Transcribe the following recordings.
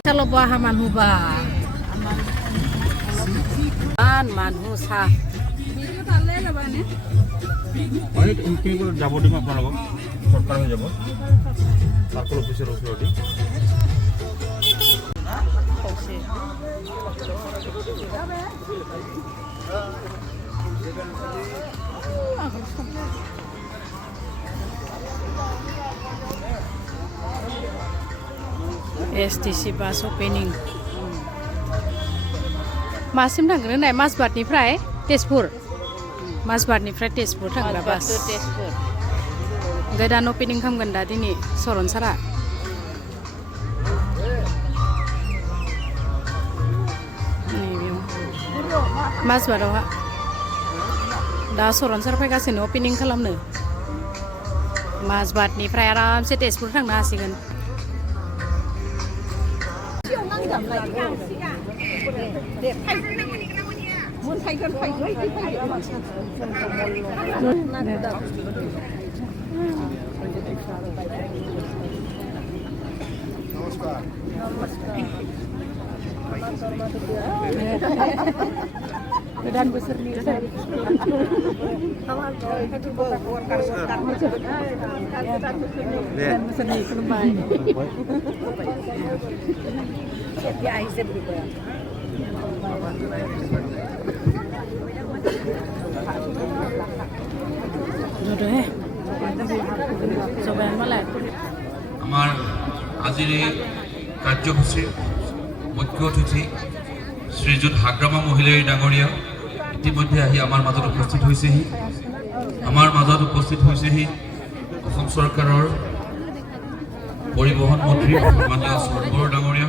Kalau bahan manhu bah, manhu sah. অনেক ইনকিনি কৰে যাব দিম আপোনালোকক সৰকাৰ হয়ে যাব সাৰ্কল অফিসেৰ ওচৰতে STC bus opening. Masim थांगोन नाय मासबाटनिफ्राय तेजपुर मासबाटनिफ्राय तेजपुर थांग्रा बास गोदान ओपेनिं खालामगोन दा दिनै सरनसारा मासबाटआवहा दा सरनसार फैगासिनो ओपेनिं खालामनो मासबाटनिफ्राय आरामसे तेजपुर थांनो हासिगोन गोदान बोसोरनि गोदान बोसोरनि खुलुमबाय আমার আজিৰ এই কাৰ্যসূচীৰ মুখ্য অতিথি শ্ৰীযুত হাগ্ৰামা মহিলাই ডাঙৰীয়া ইতিমধ্যে আহি আমাৰ মাজত উপস্থিত হৈছেহি অসম চৰকাৰৰ পৰিবহণ মন্ত্ৰী সন্মানীয় সৰ্বৰ ডাঙৰীয়া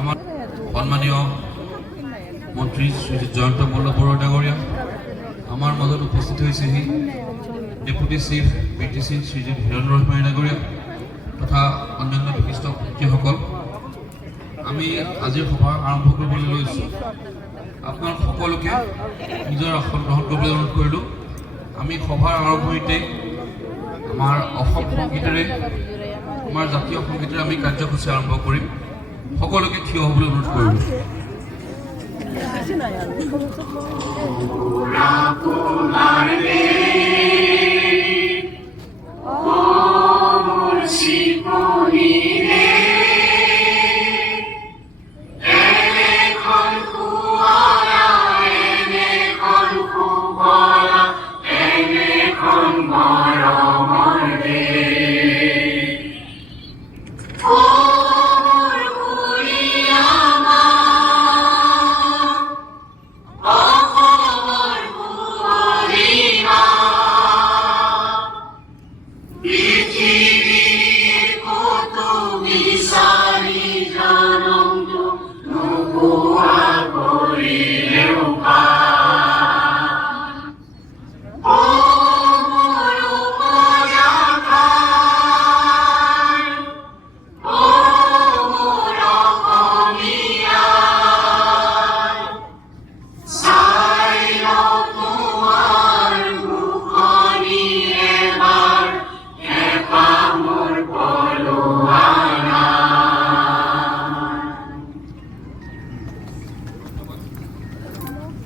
আমাৰ সন্মানীয় মন্ত্ৰী শ্ৰীযুত জয়ন্ত মল্ল বড়ো ডাঙৰীয়া আমাৰ মাজত উপস্থিত হৈছেহি ডেপুটি চিফ BTC শ্ৰীযুত হিৰণ ৰহমানী ডাঙৰীয়া তথা অন্যান্য বিশিষ্ট ব্যক্তিসকল আমি আজিৰ সভা আৰম্ভ কৰিবলৈ লৈছোঁ আপোনালোক সকলোকে নিজৰ আসন গ্ৰহণ কৰিবলৈ অনুৰোধ কৰিলোঁ আমি সভাৰ আৰম্ভণিতে আমাৰ অসম সংগীতেৰে আমাৰ জাতীয় সংগীতেৰে আমি কাৰ্যসূচী আৰম্ভ কৰিম সকলোকে থিয় হ'বলৈ অনুৰোধ কৰিলোঁ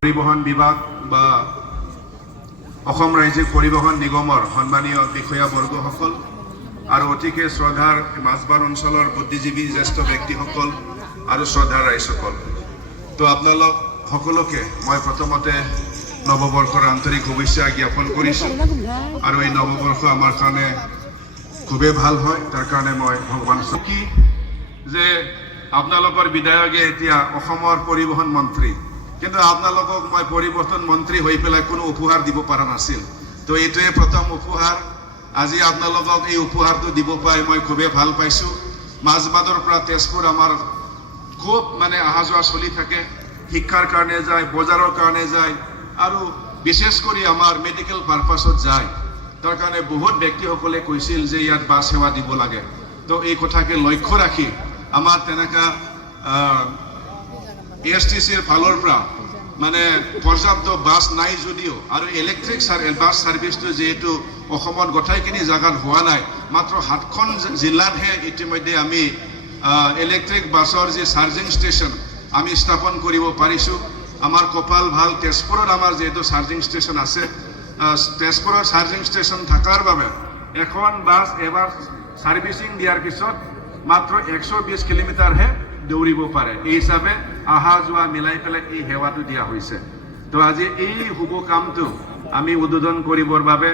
পৰিবহণ বিভাগ বা অসম ৰাজ্যিক পৰিবহণ নিগমৰ সন্মানীয় বিষয়াবৰ্গসকল আৰু অতিকে শ্ৰদ্ধাৰ মাছবাৰ অঞ্চলৰ বুদ্ধিজীৱী জ্যেষ্ঠ ব্যক্তিসকল আৰু শ্ৰদ্ধাৰ ৰাইজসকল তো আপোনালোক সকলোকে মই প্ৰথমতে নৱবৰ্ষৰ আন্তৰিক শুভেচ্ছা জ্ঞাপন কৰিছোঁ আৰু এই নৱবৰ্ষ আমাৰ কাৰণে খুবেই ভাল হয় তাৰ কাৰণে মই ভগৱান চকী যে আপোনালোকৰ বিধায়কে এতিয়া অসমৰ পৰিবহণ মন্ত্ৰী কিন্তু আপোনালোকক মই পৰিৱৰ্তন মন্ত্ৰী হৈ পেলাই কোনো উপহাৰ দিব পৰা নাছিল তো এইটোৱে প্ৰথম উপহাৰ আজি আপোনালোকক এই উপহাৰটো দিব পাই মই খুবেই ভাল পাইছোঁ মাজবাদৰ পৰা তেজপুৰ আমাৰ খুব মানে অহা যোৱা চলি থাকে শিক্ষাৰ কাৰণে যায় বজাৰৰ কাৰণে যায় আৰু বিশেষ কৰি আমাৰ মেডিকেল পাৰপাছত যায় তাৰ কাৰণে বহুত ব্যক্তিসকলে কৈছিল যে ইয়াত বাছ সেৱা দিব লাগে তো এই কথাকে লক্ষ্য ৰাখি আমাৰ তেনেকা ASTCৰ ফালৰ পৰা মানে পৰ্যাপ্ত বাছ নাই যদিও আৰু ইলেক্ট্ৰিক বাছ ছাৰ্ভিচটো যিহেতু অসমত গোটেইখিনি জাগাত হোৱা নাই, মাত্ৰ 7খন জিলাতহে ইতিমধ্যে আমি ইলেক্ট্ৰিক বাছৰ যি চাৰ্জিং ষ্টেচন আমি স্থাপন কৰিব পাৰিছোঁ। আমাৰ কপাল ভাল, তেজপুৰত আমাৰ যিহেতু চাৰ্জিং ষ্টেচন আছে, তেজপুৰৰ চাৰ্জিং ষ্টেচন থকাৰ বাবে এখন বাছ এবাৰ ছাৰ্ভিচিং দিয়াৰ পিছত মাত্ৰ 120 কিলোমিটাৰহে দৌৰিব পাৰে। এই হিচাপে অহা যোৱা মিলাই পেলাই এই সেৱাটো দিয়া হৈছে। তো আজি এই শুভ কামটো আমি উদ্বোধন কৰিবৰ বাবে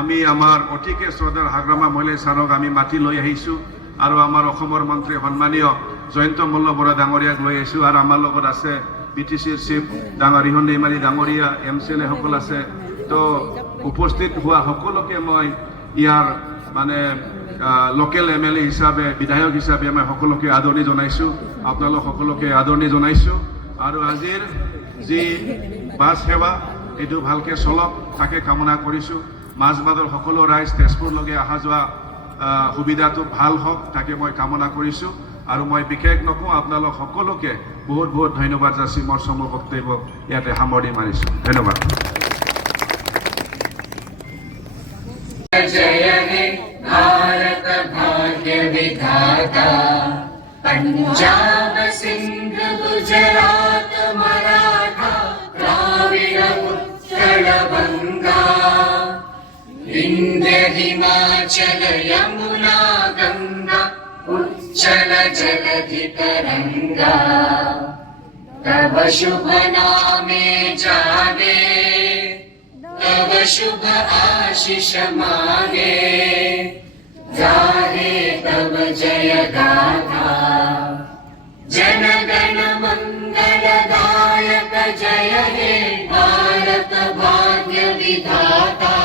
আমি আমাৰ অতিকে শ্ৰদ্ধাৰ হাগ্ৰামা মহলে ছাৰক আমি মাতি লৈ আহিছোঁ আৰু আমাৰ অসমৰ মন্ত্ৰী সন্মানীয় জয়ন্ত মল্ল বৰা ডাঙৰীয়াক লৈ আহিছোঁ আৰু আমাৰ লগত আছে BTCৰ চিফ ৰিহন দৈমাৰী ডাঙৰীয়া, MCLA সকল আছে। তো উপস্থিত হোৱা সকলোকে মই ইয়াৰ মানে লোকেল MLA হিচাপে, বিধায়ক হিচাপে মই সকলোকে আদৰণি জনাইছোঁ, আপোনালোক সকলোকে আদৰণি জনাইছোঁ। আৰু আজিৰ যি বাছ সেৱা এইটো ভালকৈ চলক তাকে কামনা কৰিছোঁ। মাজবাটৰ সকলো ৰাইজ তেজপুৰলৈকে অহা যোৱা সুবিধাটো ভাল হওক তাকে মই কামনা কৰিছোঁ। আৰু মই বিশেষ নকওঁ, আপোনালোক সকলোকে বহুত বহুত ধন্যবাদ যাচি মোৰ চমু বক্তব্য ইয়াতে সামৰণি মাৰিছোঁ। ধন্যবাদ। जय हे भारत भाग्य विधाता, पंजाब सिंध गुजरात मराठा द्राविड़ उत्कल बंगा, विंध्य हिमाचल यमुना गंगा उच्चल जलधि तरंगा, तब शुभ नामे जागे, तब शुभ आशीष मांगे, गाहे तब जय गाथा, जन गण मंगल दायक जय हे भारत भाग्य विधाता,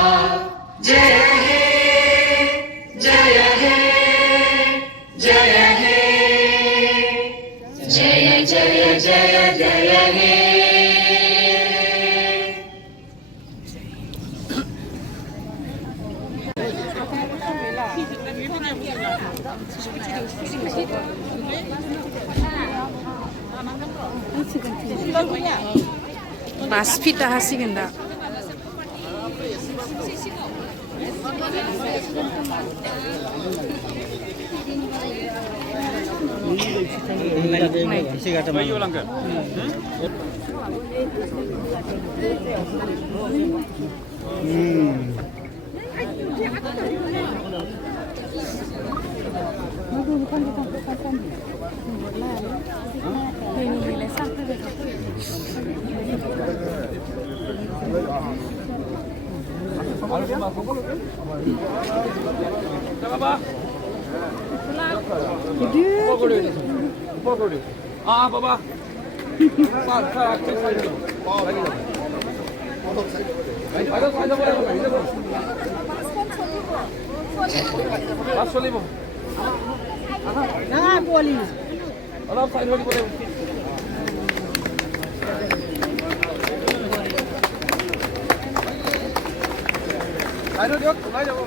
जय हे जय हे जय हे जय जय जय जय हे। बास फिटा हासिगोन दा। অলপ চাই দিব লাগিব। চাইডত দিয়ক, ওলাই যাব।